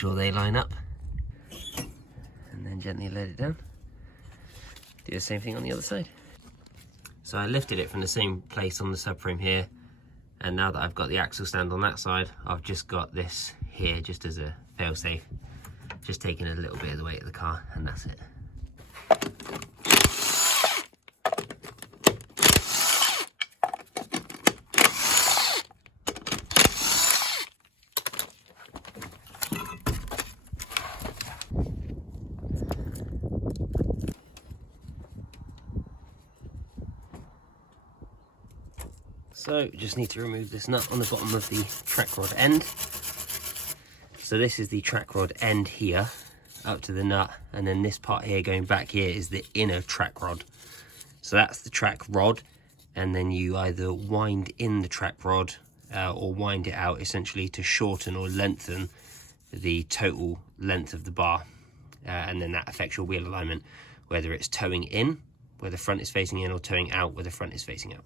sure they line up, and then gently let it down. Do the same thing on the other side. So I lifted it from the same place on the subframe here, and now that I've got the axle stand on that side, I've just got this here just as a fail-safe, just taking a little bit of the weight of the car, and that's it. So just need to remove this nut on the bottom of the track rod end. So this is the track rod end here up to the nut, and then this part here going back here is the inner track rod. So that's the track rod, and then you either wind in the track rod or wind it out essentially to shorten or lengthen the total length of the bar, and then that affects your wheel alignment, whether it's towing in where the front is facing in or towing out where the front is facing out.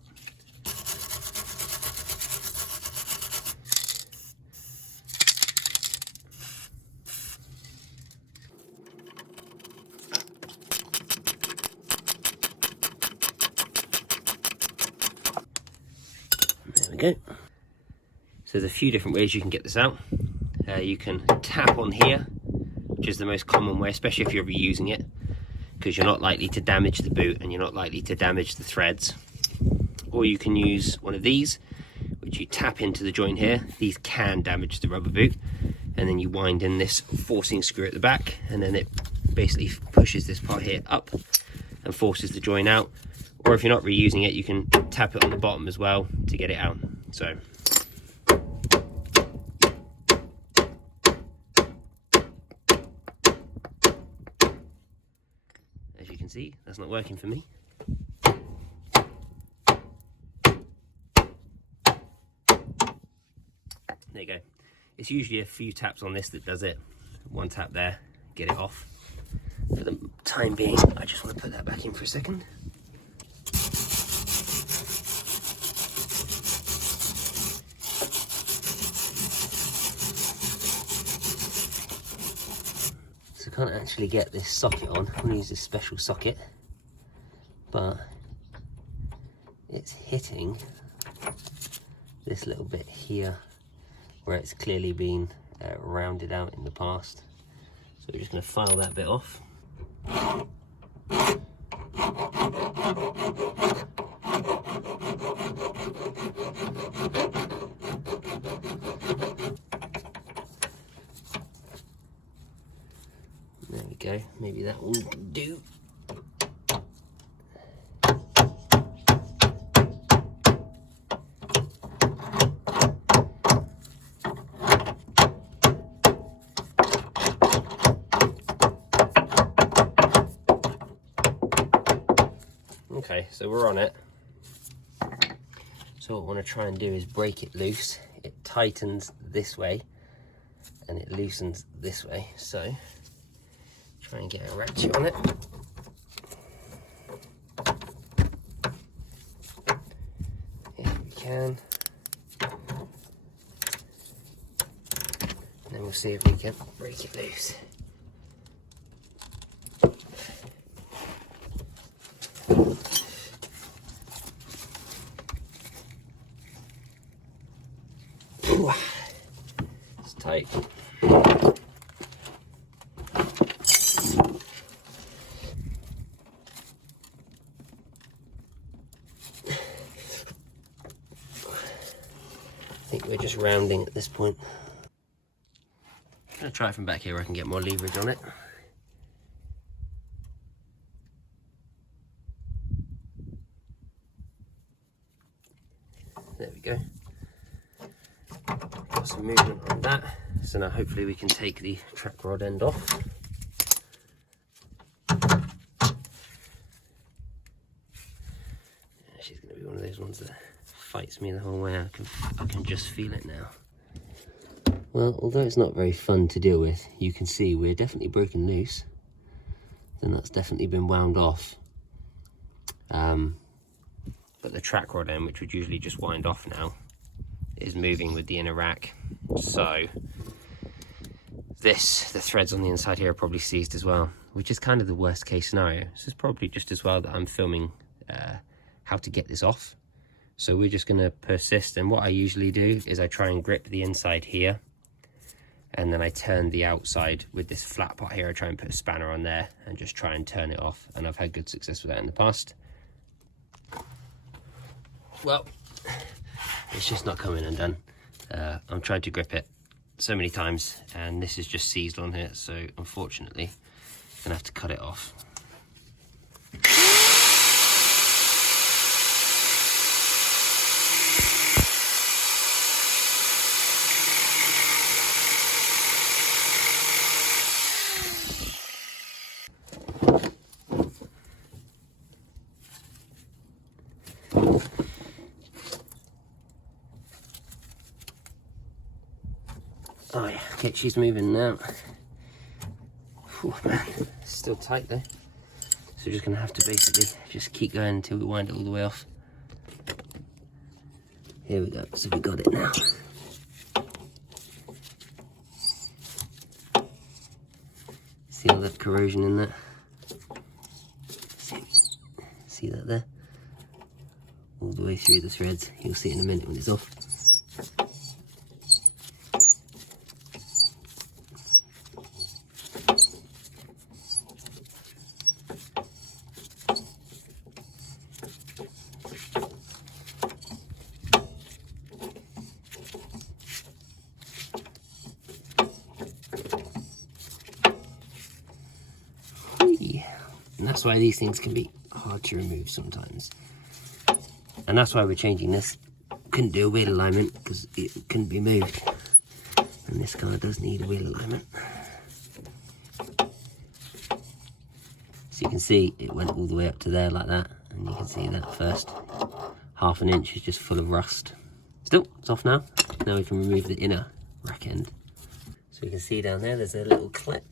There we go. So there's a few different ways you can get this out. You can tap on here, which is the most common way, especially if you're reusing it, because you're not likely to damage the boot and you're not likely to damage the threads. Or you can use one of these, which you tap into the joint here. These can damage the rubber boot, and then you wind in this forcing screw at the back, and then it basically pushes this part here up and forces the joint out. Or if you're not reusing it, you can tap it on the bottom as well to get it out. So as you can see, that's not working for me. There you go. It's usually a few taps on this that does it. One tap there, get it off. For the time being, I just want to put that back in for a second. So I can't actually get this socket on. I'm going to use this special socket, but it's hitting this little bit here where it's clearly been rounded out in the past. So we're just going to file that bit off. There we go, maybe that will do. Okay, so we're on it. So what I want to try and do is break it loose. It tightens this way and it loosens this way. So try and get a ratchet on it. If we can. And then we'll see if we can break it loose. It's tight. I think we're just rounding at this point. I'm going to try it from back here where I can get more leverage on it. There we go. Got some movement on that. So now hopefully we can take the track rod end off. She's going to be one of those ones that fights me the whole way. I can just feel it now. Well, although it's not very fun to deal with, you can see we're definitely broken loose. Then that's definitely been wound off. But the track rod end, which would usually just wind off now, is moving with the inner rack. So the threads on the inside here are probably seized as well, which is kind of the worst case scenario. This is probably just as well that I'm filming how to get this off. So we're just going to persist, and what I usually do is I try and grip the inside here, and then I turn the outside with this flat part here. I try and put a spanner on there and just try and turn it off, and I've had good success with that in the past. Well, it's just not coming undone. I'm trying to grip it so many times, and this is just seized on here, so unfortunately I'm gonna have to cut it off. Oh yeah, okay, she's moving now. Whew, man, it's still tight though. So we're just gonna have to basically just keep going until we wind it all the way off. Here we go, so we got it now. See all that corrosion in that? See that there? All the way through the threads. You'll see it in a minute when it's off. And that's why these things can be hard to remove sometimes. And that's why we're changing this. Couldn't do a wheel alignment because it couldn't be moved. And this car does need a wheel alignment. So you can see it went all the way up to there like that. And you can see that first half an inch is just full of rust. Still, it's off now. Now we can remove the inner rack end. So you can see down there, there's a little clip.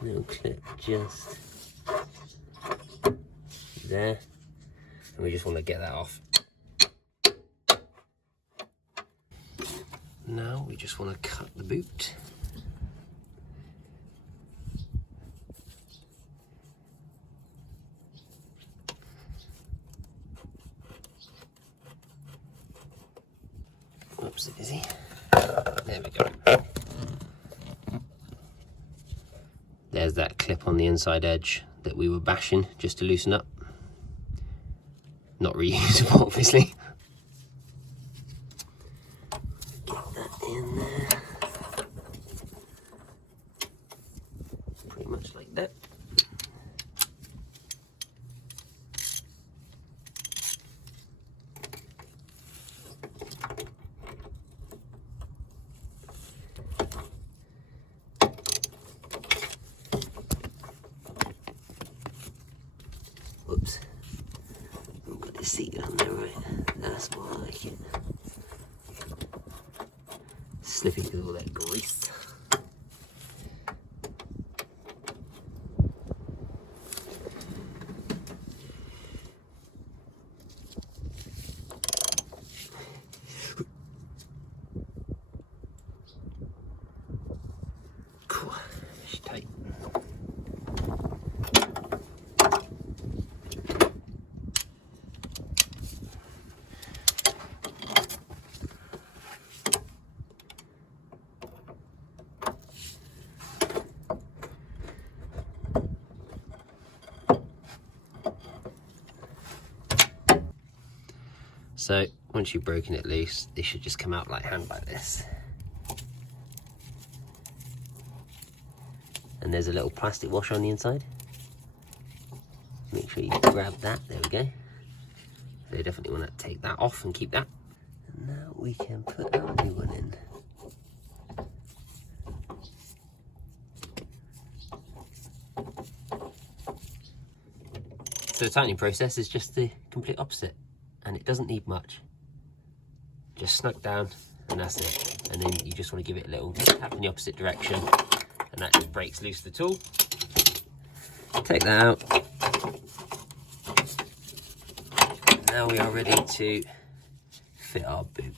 Little clip just there, and we just want to get that off. Now we just want to cut the boot. Oops, easy. There we go. There's that clip on the inside edge that we were bashing just to loosen up. Not reusable, obviously. Get that in there. Pretty much like that. Whoops. I've got the seat on there, right? That's more like it. Slipping through all that grease. Cool. She's tight. So once you've broken it loose, they should just come out like hand like this. And there's a little plastic washer on the inside. Make sure you grab that, there we go. So you definitely want to take that off and keep that. And now we can put our new one in. So the tightening process is just the complete opposite. And it doesn't need much. Just snug down and that's it. And then you just want to give it a little tap in the opposite direction and that just breaks loose the tool. Take that out. And now we are ready to fit our boot.